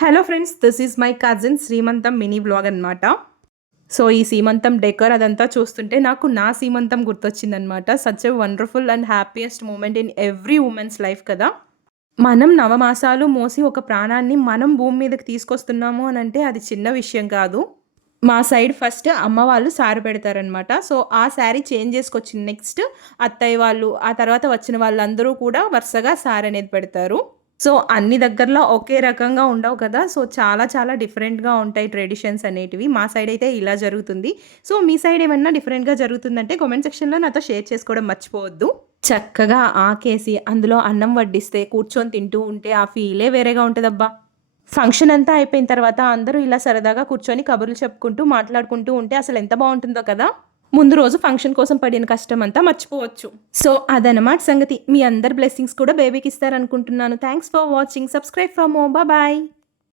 Hello friends, this is my cousin శ్రీమంతం mini vlog అనమాట. So ఈ సీమంతం డెకర్ అదంతా చూస్తుంటే నాకు నా సీమంతం గుర్తొచ్చిందనమాట. Such a wonderful and happiest moment in every women's life కదా. మనం నవమాసాలు మోసి ఒక ప్రాణాన్ని మనం భూమి మీదకి తీసుకొస్తున్నాము అని అంటే అది చిన్న విషయం కాదు. మా సైడ్ ఫస్ట్ అమ్మ వాళ్ళు సారీ పెడతారనమాట. సో ఆ శారీ చేంజ్ చేసుకొచ్చిన నెక్స్ట్ అత్తయ్య వాళ్ళు, ఆ తర్వాత వచ్చిన వాళ్ళందరూ కూడా వరుసగా సారీ అనేది పెడతారు. సో అన్ని దగ్గరలో ఒకే రకంగా ఉండవు కదా. సో చాలా చాలా డిఫరెంట్‌గా ఉంటాయి ట్రెడిషన్స్ అనేటివి. మా సైడ్ అయితే ఇలా జరుగుతుంది. సో మీ సైడ్ ఏమన్నా డిఫరెంట్‌గా జరుగుతుందంటే కామెంట్ సెక్షన్‌లో నాతో షేర్ చేసుకోవడం మర్చిపోవద్దు. చక్కగా ఆకేసి అందులో అన్నం వడ్డిస్తే కూర్చొని తింటూ ఉంటే ఆ ఫీలే వేరేగా ఉంటదబ్బా! ఫంక్షన్ అంతా అయిపోయిన తర్వాత అందరూ ఇలా సరదాగా కూర్చొని కబుర్లు చెప్పుకుంటూ, మాట్లాడుకుంటూ ఉంటే అసలెంత బావుంటుందో కదా! ముందు రోజు ఫంక్షన్ కోసం పడిన కష్టమంతా మర్చిపోవచ్చు. సో అదనమాట సంగతి. మీ అందరి బ్లెస్సింగ్స్ కూడా బేబీకి ఇస్తారనుకుంటున్నాను. Thanks for watching. Subscribe for more. Bye.